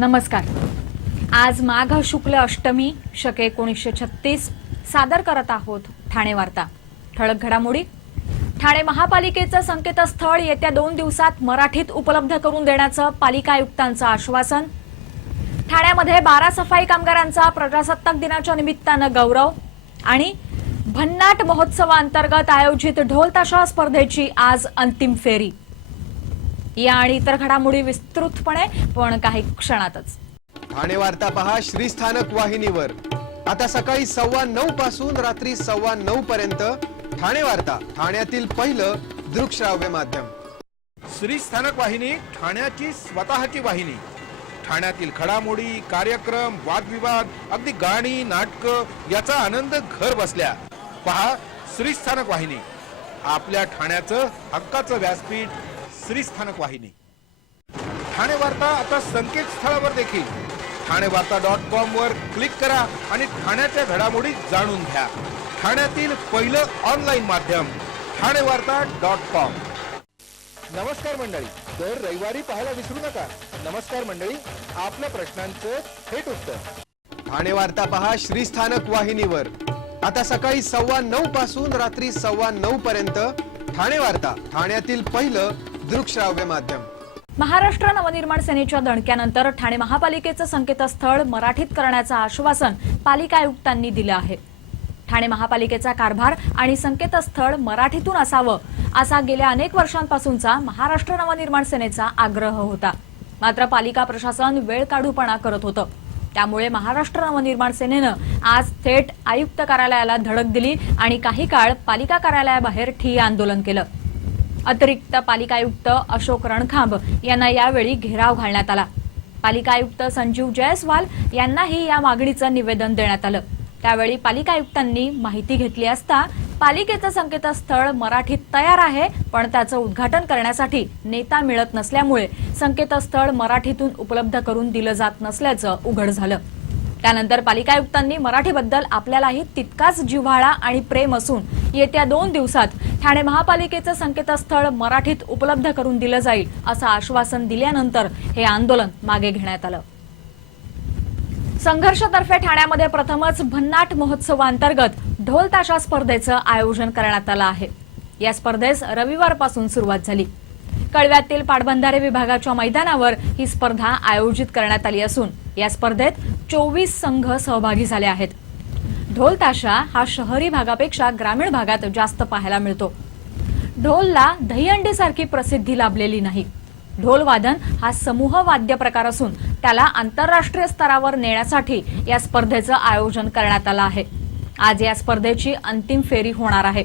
नमस्कार। आज माघ शुक्ल अष्टमी शके 1936 सादर करत आहोत ठाणे वार्ता। ठळक घडामोडी। ठाणे महापालिकेचं संकेतस्थळ येत्या 2 दिवसात मराठीत उपलब्ध करून देण्याचं पालिका आयुक्तांचं आश्वासन। ठाण्यामध्ये 12 सफाई कामगारांचा प्रजासत्ताक दिनाच्या निमित्तानं गौरव आणि भन्नाट महोत्सवाअंतर्गत आयोजित ढोल ताशा स्पर्धेची आज अंतिम फेरी। या आणि इतर घडामोडी विस्तृतपणे पण काही क्षणातच। ठाणे वार्ता पहा श्रीस्थानक वाहिनीवर। आता सकाळी 9:15 पासून रात्री 9:15 पर्यंत ठाणे वार्ता, ठाण्यातील पहिलं दृकश्राव्य माध्यम। श्रीस्थानक वाहिनी ठाण्याची स्वतःची वाहिनी। ठाण्यातील घडामोडी, कार्यक्रम, वादविवाद, अगदी गाणी, नाटक याचा आनंद घर बसल्या पहा श्रीस्थानक वाहिनी। आपल्या ठाण्याचं हक्काचं व्यासपीठ श्रीस्थानक वाहिनी। ठाणे वार्ता आता संकेतस्थळावर देखील ठाणेवार्ता.com वर क्लिक करा आणि ठाण्याच्या घडामोडी जाणून घ्या। ठाण्यातील पहिलं ऑनलाईन माध्यम ठाणेवार्ता.com। नमस्कार मंडळी, दर रविवारी पाहायला विसरू नका। नमस्कार मंडळी, आपल्या प्रश्नांचं थेट उत्तर। ठाणे वार्ता पहा श्रीस्थानक वाहिनीवर। आता सकाळी 9:15 पासून रात्री 9:15 पर्यंत ठाणे वार्ता, ठाण्यातील पहिलं दृकश्राव्य माध्यम। महाराष्ट्र नवनिर्माण सेनेच्या दणक्यानंतर ठाणे महापालिकेचं संकेतस्थळ मराठीत करण्याचं आश्वासन पालिका आयुक्तांनी दिलं आहे। ठाणे महापालिकेचा कारभार आणि संकेतस्थळ मराठीतून असावं असा गेल्या अनेक वर्षांपासूनचा महाराष्ट्र नवनिर्माण सेनेचा आग्रह होता। मात्र पालिका प्रशासन वेळ काढूपणा करत होतं। त्यामुळे महाराष्ट्र नवनिर्माण सेनेनं आज थेट आयुक्त कार्यालयाला धडक दिली आणि काही काळ पालिका कार्यालयाबाहेर ठिय्या आंदोलन केलं। अतिरिक्त पालिका आयुक्त अशोक रणखांब यांना यावेळी घेराव घालण्यात आला। पालिका आयुक्त संजीव जयस्वाल यांनाही या मागणीचं निवेदन देण्यात आलं। त्यावेळी पालिका आयुक्तांनी माहिती घेतली असता पालिकेचं संकेतस्थळ मराठीत तयार आहे, पण त्याचं उद्घाटन करण्यासाठी नेता मिळत नसल्यामुळे संकेतस्थळ मराठीतून उपलब्ध करून दिलं जात नसल्याचं उघड झालं। त्यानंतर पालिका आयुक्तांनी मराठीबद्दल आपल्यालाही तितकाच जिव्हाळा आणि प्रेम असून येत्या 2 दिवसात ठाणे महापालिकेचं संकेतस्थळ मराठीत उपलब्ध करून दिलं जाईल असं आश्वासन दिल्यानंतर हे आंदोलन मागे घेण्यात आलं। संघर्षतर्फे ठाण्यामध्ये प्रथमच भन्नाट महोत्सवाअंतर्गत ढोल ताशा स्पर्धेचं आयोजन करण्यात आलं आहे। या स्पर्धेस रविवारपासून सुरुवात झाली। कळव्यातील पाटबंधारे विभागाच्या मैदानावर ही स्पर्धा आयोजित करण्यात आली असून या स्पर्धेत 24 संघ सहभागी झाले आहेत। ढोल ताशा हा शहरी भागापेक्षा ग्रामीण भागात जास्त पाहायला मिळतो। ढोलला दहीहंडीसारखी प्रसिद्धी लाभलेली नाही। ढोल वादन हा समूह वाद्य प्रकार असून त्याला आंतरराष्ट्रीय स्तरावर नेण्यासाठी या स्पर्धेचं आयोजन करण्यात आलं आहे। आज या स्पर्धेची अंतिम फेरी होणार आहे।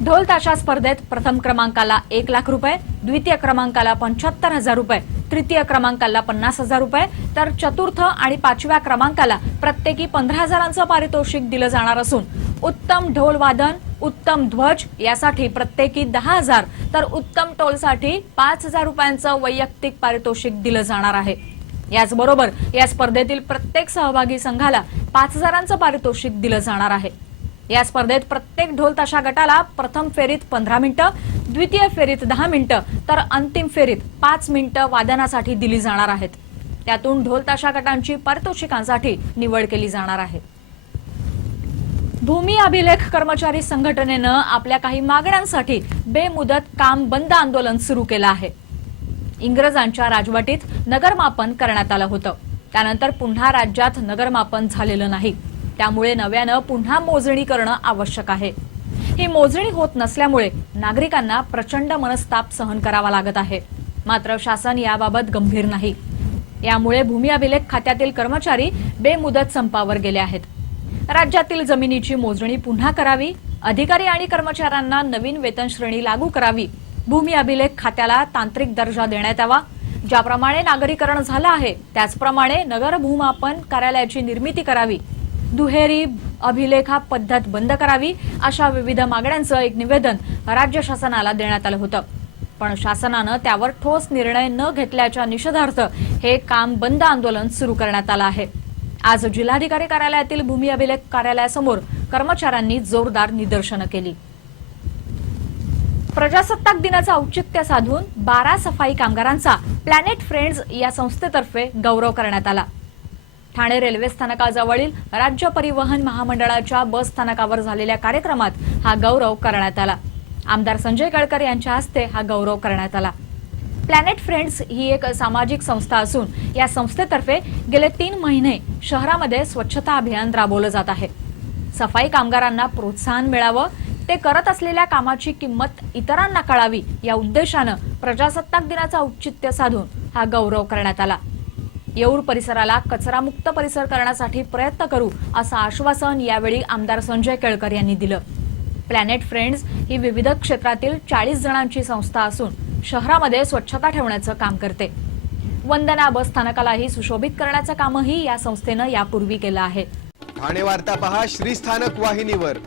ढोल ताशा स्पर्धेत प्रथम क्रमांकाला 1 लाख रुपये, द्वितीय क्रमांकाला 75,000 रुपये, तृतीय क्रमांकाला 50,000 रुपये तर चतुर्थ आणि 5व्या क्रमांकाला प्रत्येकी 15,000चं पारितोषिक दिलं जाणार असून उत्तम ढोल वादन, उत्तम ध्वज यासाठी प्रत्येकी 10,000 तर उत्तम टोलसाठी 5,000 रुपयांचं वैयक्तिक पारितोषिक दिलं जाणार आहे। याचबरोबर या स्पर्धेतील प्रत्येक सहभागी संघाला 5,000चं पारितोषिक दिलं जाणार आहे। या स्पर्धेत प्रत्येक ढोल ताशा गटाला प्रथम फेरीत 15 मिनिटं, द्वितीय फेरीत 10 मिनिटं तर अंतिम फेरीत 5 मिनिटं वादनासाठी दिली जाणार आहेत। त्यातून ढोल ताशा गटांची पारितोषिकांसाठी निवड केली जाणार आहे। भूमी अभिलेख कर्मचारी संघटनेनं आपल्या काही मागण्यांसाठी बेमुदत काम बंद आंदोलन सुरू केलं आहे। इंग्रजांच्या राजवटीत नगरमापन करण्यात आलं होतं। त्यानंतर पुन्हा राज्यात नगरमापन झालेलं नाही। त्यामुळे नव्यानं पुन्हा मोजणी करणं आवश्यक आहे। ही मोजणी होत नसल्यामुळे नागरिकांना प्रचंड मनस्ताप सहन करावा लागत आहे। मात्र शासन याबाबत गंभीर नाही। यामुळे भूमी अभिलेख खात्यातील कर्मचारी बेमुदत संपावर गेले आहेत। राज्यातील जमिनीची मोजणी पुन्हा करावी, अधिकारी आणि कर्मचाऱ्यांना नवीन वेतन श्रेणी लागू करावी, भूमी अभिलेख खात्याला तांत्रिक दर्जा देण्यात यावा, ज्याप्रमाणे नागरीकरण झालं आहे त्याचप्रमाणे नगर भूमापन कार्यालयाची निर्मिती करावी, दुहेरी अभिलेखा पद्धत बंद करावी अशा विविध मागण्यांचं एक निवेदन राज्य शासनाला देण्यात आलं होतं। पण शासनानं त्यावर ठोस निर्णय न घेतल्याच्या निषेधार्थ हे काम बंद आंदोलन सुरू करण्यात आलं आहे। आज जिल्हाधिकारी कार्यालयातील भूमी अभिलेख कार्यालयासमोर कर्मचाऱ्यांनी जोरदार निदर्शनं केली। प्रजासत्ताक दिनाचं औचित्य साधून 12 सफाई कामगारांचा प्लॅनेट फ्रेंड्स या संस्थेतर्फे गौरव करण्यात आला. ठाणे रेल्वे स्थानकाजवळील राज्य परिवहन महामंडळाच्या बस स्थानकावर झालेल्या कार्यक्रमात हा गौरव करण्यात आला. आमदार संजय केळकर यांच्या हस्ते हा गौरव करण्यात आला. प्लॅनेट फ्रेंड्स ही एक सामाजिक संस्था असून या संस्थेतर्फे गेले 3 महिने शहरामध्ये स्वच्छता अभियान राबवलं जात आहे. सफाई कामगारांना प्रोत्साहन मिळावं, ते करत असलेल्या कामाची किंमत इतरांना कळावी या उद्देशानं प्रजासत्ताक दिनाचं औचित्य साधून हा गौरव करण्यात आला. येऊर परिसराला कचरामुक्त परिसर करण्यासाठी प्रयत्न करू असं आश्वासन यावेळी आमदार संजय केळकर यांनी दिलं. प्लॅनेट फ्रेंड्स ही विविध क्षेत्रातील 40 जणांची संस्था असून शहरामध्ये स्वच्छता ठेवण्याचं काम करते. वंदना बस स्थानकालाही सुशोभित करण्याचं कामही या संस्थेनं यापूर्वी केलं आहे. ठाणे वार्ता पहा श्रीस्थानक वाहिनीवर.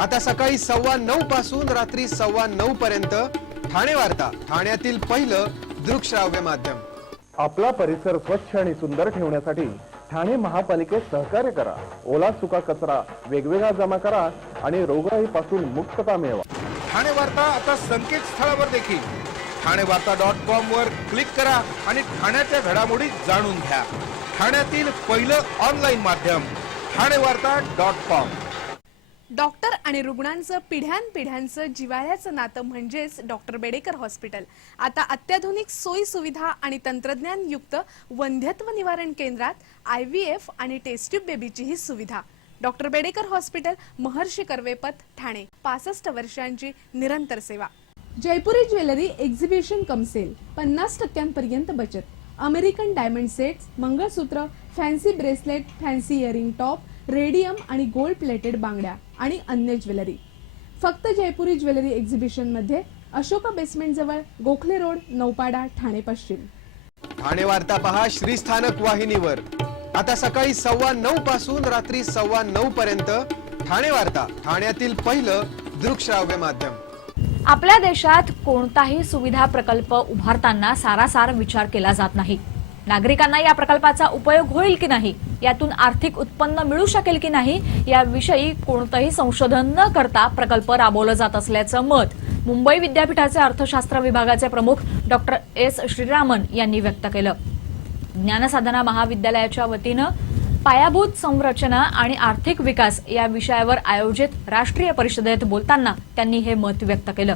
आता सकाळी 9:15 पासून रात्री 9:15 पर्यंत ठाणे वार्ता, ठाण्यातील पहिलं दृकश्राव्य माध्यम. आपला परिसर स्वच्छ आणि सुंदर ठेवण्यासाठी ठाणे महापालिकेत सहकार्य करा. ओला सुका कचरा वेगवेगळा जमा करा आणि रोगराईपासून मुक्तता मिळवा. ठाणे वार्ता आता संकेतस्थळावर देखील ठाणेवार्ता.com वर क्लिक करा आणि ठाण्याच्या घडामोडी जाणून घ्या. ठाण्यातील पहिलं ऑनलाईन माध्यम ठाणेवार्ता.com. डॉक्टर आणि रुग्णांचं पिढ्यानपिढ्यांचं जिव्हाळ्याचं नातं म्हणजेच डॉक्टर बेडेकर हॉस्पिटल. आता अत्याधुनिक सोयी सुविधा आणि तंत्रज्ञान युक्त वंध्यत्व निवारण केंद्रात IVF आणि टेस्ट ट्यूब बेबीचीही सुविधा. Doctor Bedekar hospital, Maharshi Karvepath, Thane. 65 वर्षांची निरंतर सेवा. Jaipuri jewellery exhibition cum sale, 50% बचत. American diamond sets, mangalsutra, fancy bracelet, fancy earring top, radium आणि गोल्ड प्लेटेड बांगड्या आणि अन्य ज्वेलरी फक्त जयपुरी ज्वेलरी एक्झिबिशन मध्ये, अशोका बेसमेंट जवळ, गोखले रोड, नौपाडा, ठाणे पश्चिम. ठाणे वार्ता पहा श्रीस्थानक वाहिनीवर. आता सकाळी 9:15 पासून रात्री 9:15 पर्यंत ठाणे वार्ता, ठाण्यातील पहिलं दृकश्राव्य माध्यम. आपल्या देशात कोणताही सुविधा प्रकल्प उभारताना सारासार विचार केला जात नाही. नागरिकांना या प्रकल्पाचा उपयोग होईल की नाही, यातून आर्थिक उत्पन्न मिळू शकेल की नाही याविषयी कोणतंही संशोधन न करता प्रकल्प राबवलं जात असल्याचं मत मुंबई विद्यापीठाचे अर्थशास्त्र विभागाचे प्रमुख डॉक्टर S. श्रीरामन यांनी व्यक्त केलं. ज्ञानसाधना महाविद्यालयाच्या वतीनं पायाभूत संरचना आणि आर्थिक विकास या विषयावर आयोजित राष्ट्रीय परिषदेत बोलताना त्यांनी हे मत व्यक्त केलं.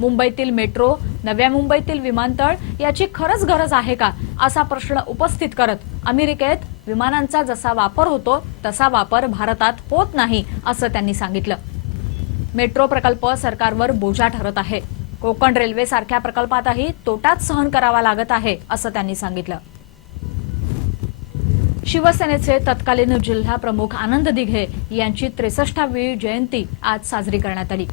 मुंबईतील मेट्रो, नव्या मुंबईतील विमानतळ याची खरंच गरज आहे का असा प्रश्न उपस्थित करत अमेरिकेत विमानांचा जसा वापर होतो तसा वापर भारतात होत नाही असं त्यांनी सांगितलं. मेट्रो प्रकल्प सरकारवर बोजा ठरत आहे. कोकण रेल्वे सारख्या प्रकल्पातही तोटाच सहन करावा लागत आहे असं त्यांनी सांगितलं. शिवसेनेचे तत्कालीन जिल्हा प्रमुख आनंद दिघे यांची 63वी जयंती आज साजरी करण्यात आली.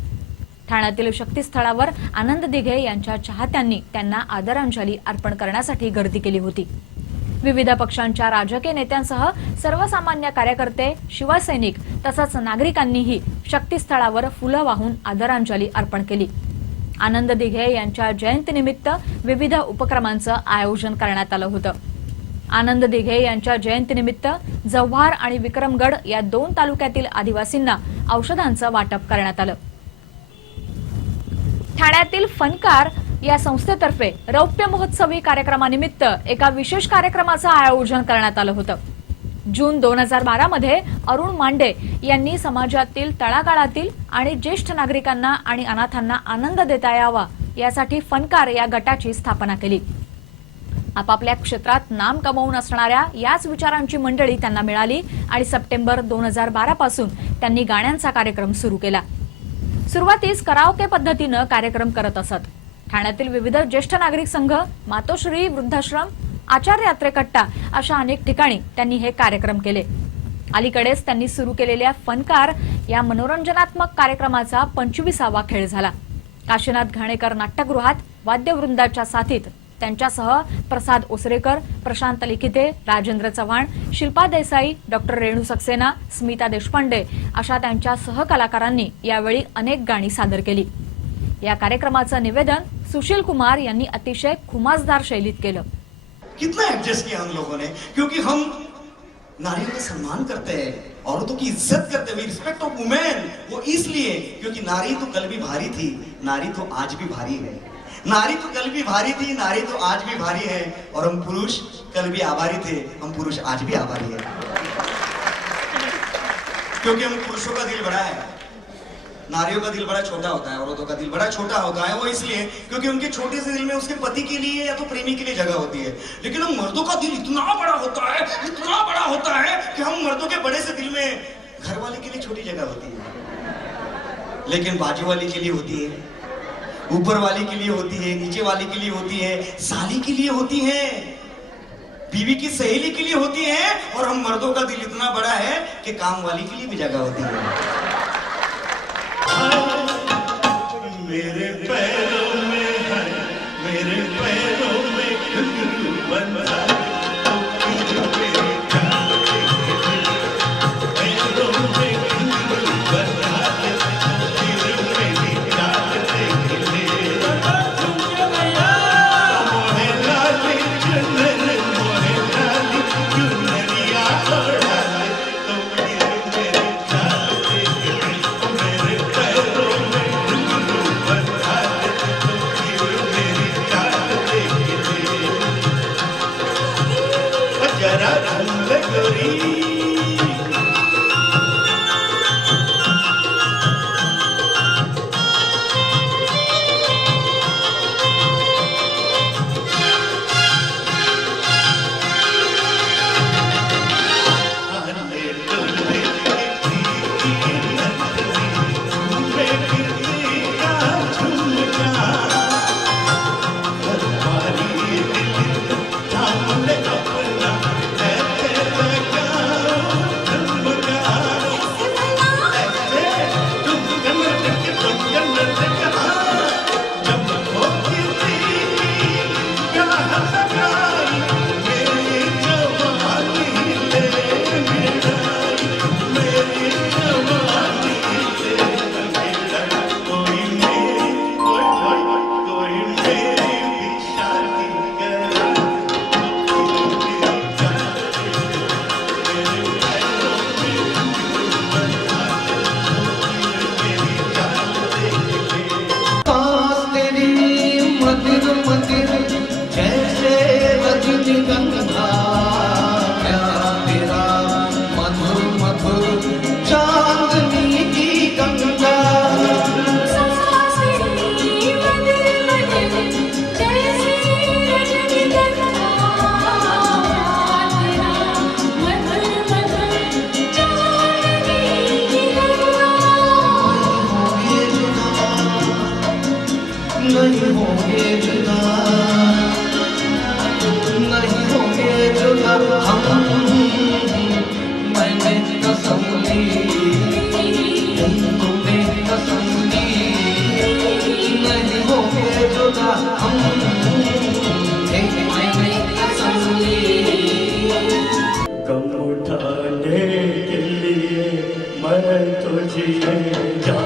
ठाण्यातील शक्तीस्थळावर आनंद दिघे यांच्या चाहत्यांनी त्यांना आदरांजली अर्पण करण्यासाठी गर्दी केली होती. विविध पक्षांच्या राजकीय नेत्यांसह सर्वसामान्य कार्यकर्ते, शिवसैनिक तसंच नागरिकांनीही शक्तीस्थळावर फुलं वाहून आदरांजली अर्पण केली. आनंद दिघे यांच्या जयंतीनिमित्त विविध उपक्रमांचं आयोजन करण्यात आलं होतं. आनंद दिघे यांच्या जयंतीनिमित्त जव्हार आणि विक्रमगड या 2 तालुक्यातील आदिवासींना औषधांचं वाटप करण्यात आलं. ठाण्यातील फनकार या संस्थेतर्फे रौप्य महोत्सवी कार्यक्रमानिमित्त एका विशेष कार्यक्रमाचं आयोजन करण्यात आलं होतं. जून 2012 मध्ये अरुण मांडे यांनी समाजातील तळागाळातील आणि ज्येष्ठ नागरिकांना आणि अनाथांना आनंद देता यावा यासाठी फनकार या गटाची स्थापना केली. आपापल्या क्षेत्रात नाम कमावून असणाऱ्या याच विचारांची मंडळी त्यांना मिळाली आणि सप्टेंबर 2012 पासून त्यांनी गाण्यांचा कार्यक्रम सुरू केला. सुरुवातीस कराओके पद्धतीनं कार्यक्रम करत असत. ठाण्यातील विविध ज्येष्ठ नागरिक संघ, मातोश्री, वृद्धाश्रम, आचार्य यात्रेकट्टा अशा अनेक ठिकाणी त्यांनी हे कार्यक्रम केले. अलीकडेच त्यांनी सुरू केलेल्या फनकार या मनोरंजनात्मक कार्यक्रमाचा 25वा खेळ झाला. काशीनाथ घाणेकर नाट्यगृहात वाद्यवृंदाच्या साथीत त्यांच्यासह प्रसाद ओसरेकर, प्रशांत लिखिते, राजेंद्र चव्हाण, शिल्पा देसाई, डॉक्टर रेणू सक्सेना, स्मिता देशपांडे अशा त्यांच्या सहकलाकारांनी यावेळी अनेक गाणी सादर केली. या कार्यक्रमाचं निवेदन सुशील कुमार यांनी अतिशय खुमासदार शैलीत केलं. कितना एडजस्ट किया हम लोगों ने, क्योंकि हम नारियों का सम्मान करते हैं, औरतों की इज्जत करते हैं, रिस्पेक्ट ऑफ वुमेन। वो इसलिए क्योंकि नारी तो कल भी भारी थी, नारी तो आज भी भारी है। नारी तो कल भी भारी थी, नारी तो आज भी भारी है। और हम पुरुष कल भी आभारी थे, हम पुरुष आज भी आभारी है। क्योंकि हम पुरुषों का दिल बड़ा है, नारियों का दिल बड़ा छोटा होता है, औरतों का दिल बड़ा छोटा होता है। वो इसलिए क्योंकि उनके छोटे से दिल में उसके पति के लिए या तो प्रेमी के लिए जगह होती है। लेकिन हम मर्दों का दिल इतना बड़ा होता है, इतना बड़ा होता है कि हम मर्दों के बड़े से दिल में घर वाले के लिए छोटी जगह होती है, लेकिन बाजू वाली के लिए होती है, ऊपर वाली के लिए होती है, नीचे वाली के लिए होती है, साली के लिए होती है, बीवी की सहेली के लिए होती है। और हम मर्दों का दिल इतना बड़ा है कि काम वाली के लिए भी जगह होती है। मेरे पैरों में है, मेरे पैरों में घुंघरू बंधा, पैरों में घुंघरू बंधा, मेरी जान देख ले। मोहे लाली चुनर, मोहे लाली चुनरिया ओढ़ा ले, तो मेरी जान देख ले। मेरे पैरों में जरा ढूंढ गोरी, नहीं होंगे जुदा, नहीं होंगे जुदा हम। मैंने कसम ली, तुमने कसम ली, नहीं होंगे जुदा हम। मैंने कसम ली। गम उठाने के लिए मैं तुझे जा